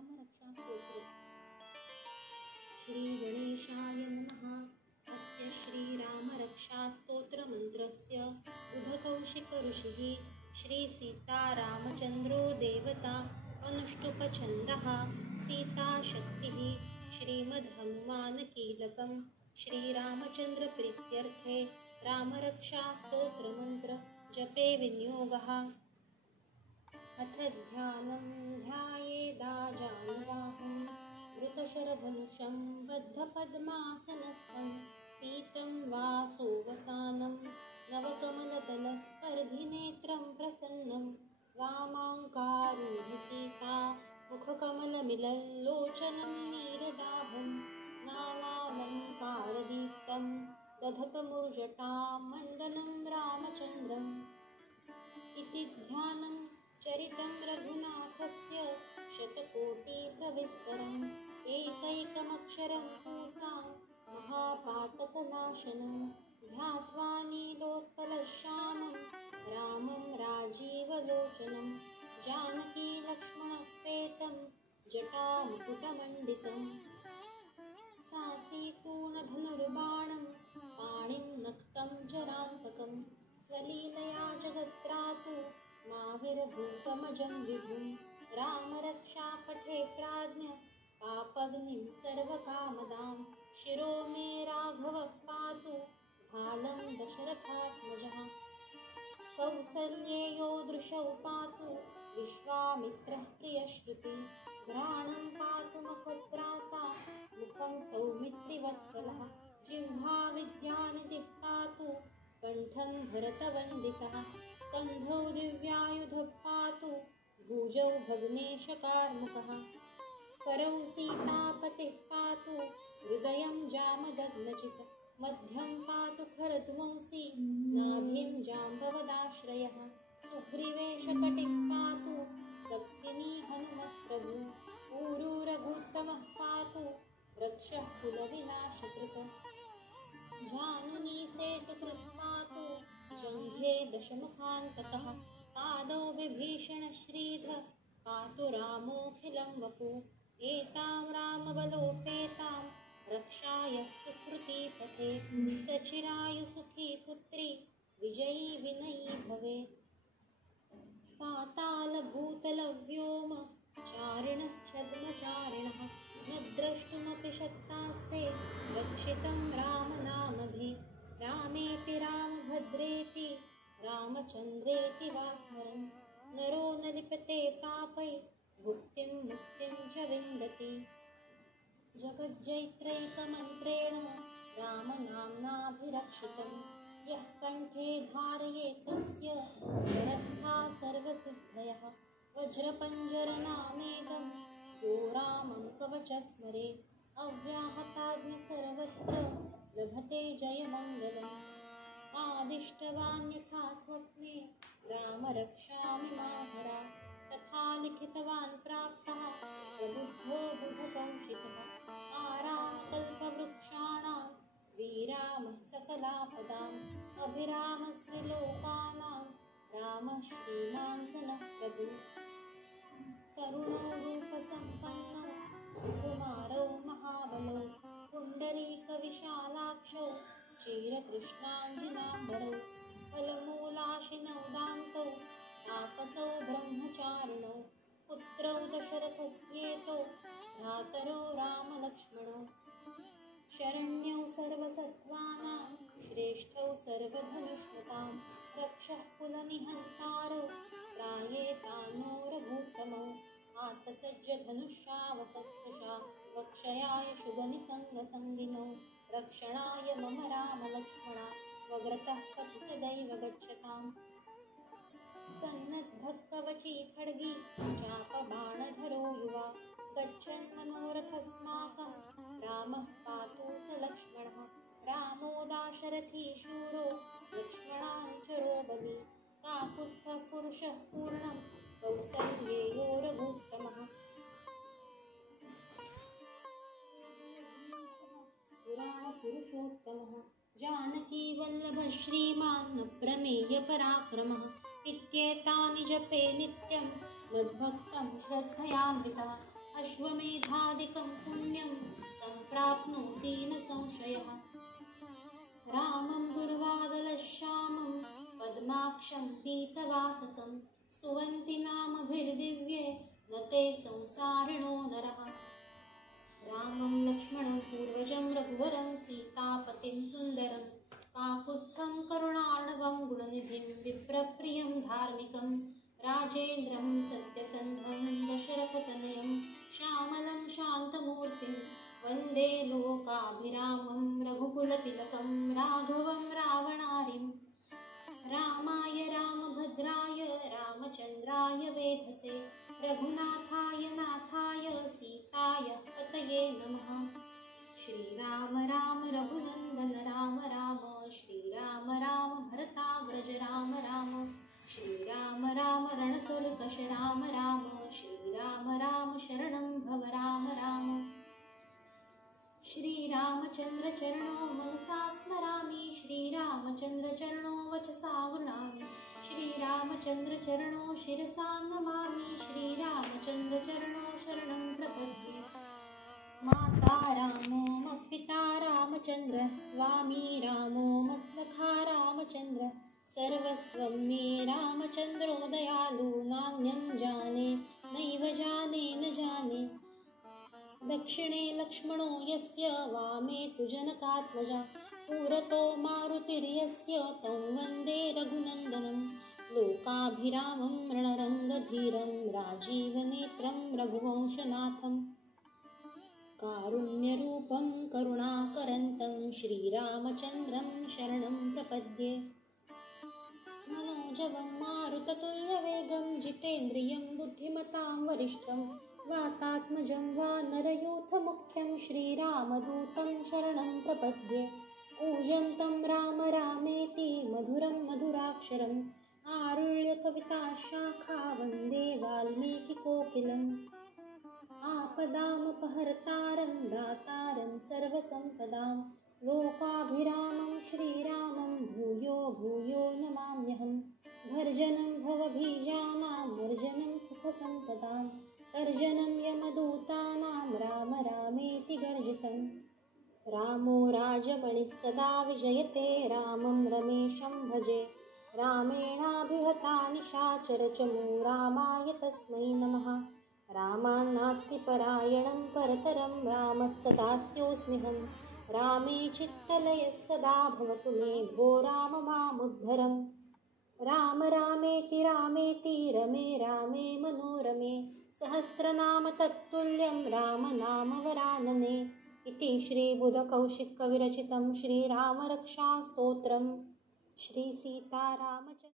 श्रीरामरक्षास्तोत्रम्। श्रीगणेशाय नमः। अस्य श्रीरामरक्षास्तोत्रमन्त्रस्य बुधकौशिकऋषिः श्रीसीतारामचन्द्रो देवता अनुष्टुप्छन्दः सीताशक्तिः श्रीमद्हनुमानकीलकं श्रीरामचन्द्रप्रीत्यर्थे रामरक्षास्तोत्रमन्त्र जपे विनियोगः। अथ ध्यानं ध्यायेदाजानुबाहुं वृतशरधनुषं बद्धपद्मासनस्थं पीतं वासोवसानं नवकमलदलस्पर्धिनेत्रं प्रसन्नं वामाङ्कारूढसीता मुखकमलमिलल्लोचनं नीरदाभं नानालङ्कारदीप्तं दधतमुर्जटां मण्डनं रामचन्द्रम् इति ध्यानं चरितं रघुनाथस्य शतकोटिप्रविस्तरम् एकैकमक्षरं पूसां महापातकनाशनं ध्यात्वा नीलोत्पलश्यामं रामं राजीवलोचनं जानकीलक्ष्मणपेतं जटामुकुटमण्डितं सासीपूर्णधनुर्बाणं पाणिं नक्तं जरान्तकं स्वलीलया जगत्रातु माविर्भूतमजं विभुं रामरक्षापठे प्राज्ञ पापग्निं सर्वकामदां शिरो मे राघव पातु भालं दशरथात्मजः कौसल्येयो दृशौ पातु विश्वामित्रः प्रियश्रुति घ्राणं पातु मखत्राता मुखं सौमित्रिवत्सलः जिह्वा विद्यानिधिः पातु कण्ठं भरतवन्दितः स्कन्धौ दिव्यायुधः पातु भुजौ भग्नेशकार्मुकः करौ सीतापतिः पातु हृदयं जामदग्नचित् मध्यं पातु खरध्वंसी नाभिं जाम्बवदाश्रयः सुग्रीवेशकटिः पातु सप्तिनी हनुमत्प्रभु ऊरू रघुत्तमः पातु रक्षः कुलविनाशकृत् जानुनी सेतुकृत् पातु जङ्घे दशमुखान्तकः पादौ विभीषणश्रीधः पातु रामोऽखिलं वपु एतां रामबलोपेतां रक्षाय सुकृती पठेत् सचिरायुसुखी पुत्री विजयी विनयी भवेत् पातालभूतलव्योम चारिणः छद्मचारिणः न द्रष्टुमपि शक्तास्ते रक्षितं रामनामभिः रामेति रामभद्रेति रामचन्द्रेति वा स्मरन् नरो न लिप्यते पापै भुक्तिं मुक्तिं च विन्दति जगज्जैत्रैकमन्त्रेण रामनाम्नाभिरक्षितं यः कण्ठे धारयेत् तस्य वरस्था सर्वसिद्धयः वज्रपञ्जरनामेदं यो रामं कवचं स्मरेत् अव्याहताग्नि सर्वत्र लभते जयमङ्गलम् आदिष्टवान् यथा स्वप्ने राम रक्षामि माहरा तथा लिखितवान् प्राप्तः प्रबुद्धो बुधकौशिकः आरामकल्पवृक्षाणां वीरामः सकलापदाम् अभिरामस्त्रिलोकानां रामः श्रीमांसनः प्रभु करुणो रूपसम्पन्नौ सुकुमारौ महाबलौ पुण्डरीकविशालाक्षौ क्षीरकृष्णाञ्जनाम्बरौ फलमूलाशिनौ दान्तौ तापसौ ब्रह्मचारिणौ पुत्रौ दशरथस्येतौ भ्रातरौ रामलक्ष्मणौ शरण्यौ सर्वसत्त्वानां श्रेष्ठौ सर्वधनुष्मतां रक्षः कुलनिहन्तारौ त्रायेतानो रघुत्तमौ आत्तसज्जधनुषावसस्पृशा वक्षयाय शुभनिसङ्गसङ्गिनौ रक्षणाय मम रामलक्ष्मणा वग्रतः पथि सदैव गच्छताम् सन्नद्धः कवची खड्गी चापबाणधरो युवा गच्छन् मनोरथस्माकं रामः पातु स लक्ष्मणः रामो दाशरथी शूरो लक्ष्मणानुचरो बली काकुत्स्थः पुरुषः पूर्णं कौसल्येयो रघुत्तमः पुरुषोत्तमः जानकी वल्लभ श्रीमान् प्रमेय पराक्रमः इत्येतानि जपे नित्यं मद्भक्तं श्रद्धयान्वितः अश्वमेधादिकं पुण्यं सम्प्राप्नोति न संशयः। रामं दुर्वादलश्यामं पद्माक्षं पीतवाससं स्तुवन्ति नामभिर्दिव्ये न ते संसारिणो नरः। रामं लक्ष्मणं पूर्वजं रघुवरं सीतापतिं सुन्दरं काकुत्स्थं करुणार्णवं गुणनिधिं विप्रप्रियं धार्मिकं राजेन्द्रं सत्यसन्धं दशरथतनयं श्यामलं शान्तमूर्तिं वन्दे लोकाभिरामं रघुकुलतिलकं राघवं रावणारिं। रामाय रामभद्राय रामचन्द्राय वेधसे रघुनाथाय नाथाय सीताय पतये नमः। श्रीराम राम रघुनन्दन राम राम श्रीराम राम भरताग्रज राम राम श्रीराम राम रणतुर्कश राम राम श्रीराम राम शरणं भव राम राम। श्रीरामचन्द्र चरणो मनसा स्मरामि श्रीरामचन्द्र चरणो वचसा गृह्णामि श्रीरामचन्द्र चरणो शिरसा नमामि श्रीरामचन्द्र चरणो शरणं प्रपद्ये। माता रामो मत्पिता रामचन्द्र स्वामी रामो मत्सखा रामचन्द्र सर्वस्वं मे रामचन्द्रो दयालु नान्यं जाने नैव जाने न जाने। दक्षिणे लक्ष्मणो यस्य वामे तु जनकात्मजा पुरतो मारुतिर्यस्य तं वन्दे रघुनन्दनं लोकाभिरामं रणरङ्गधीरं राजीवनेत्रं रघुवंशनाथं कारुण्यरूपं करुणाकरन्तं श्रीरामचन्द्रं शरणं प्रपद्ये। मनोजवं मारुततुल्यवेगं जितेन्द्रियं बुद्धिमतां वरिष्ठं वातात्मजं वानरयूथमुख्यं श्रीरामदूतं शरणं प्रपद्ये। कूजन्तं राम रामेति मधुरं मधुराक्षरम् आरुह्यकविताशाखा वन्दे वाल्मीकिकोकिलम्। आपदामपहर्तारं दातारं सर्वसम्पदां लोकाभिरामं श्रीरामं भूयो भूयो नमाम्यहम्। भर्जनं भवबीजानां वर्जनं सुखसम्पदां तर्जनं यमदूतानां राम रामेति गर्जितम्। रामो राजमणिः सदा विजयते रामं रमेशं भजे रामेणाभिहता निशाचरचमू रामाय तस्मै नमः। रामान्नास्ति परायणं परतरं रामस्य दास्योऽस्म्यहं रामे चित्तलयः सदा भवतु मे भो राम मामुद्धरम्। राम रामेति रामेति रमे रामे मनोरमे सहस्रनाम तत्तुल्यं रामनामवरानने। इति श्रीबुधकौशिकविरचितं श्रीरामरक्षास्तोत्रम्। श्रीसीतारामचन्द्र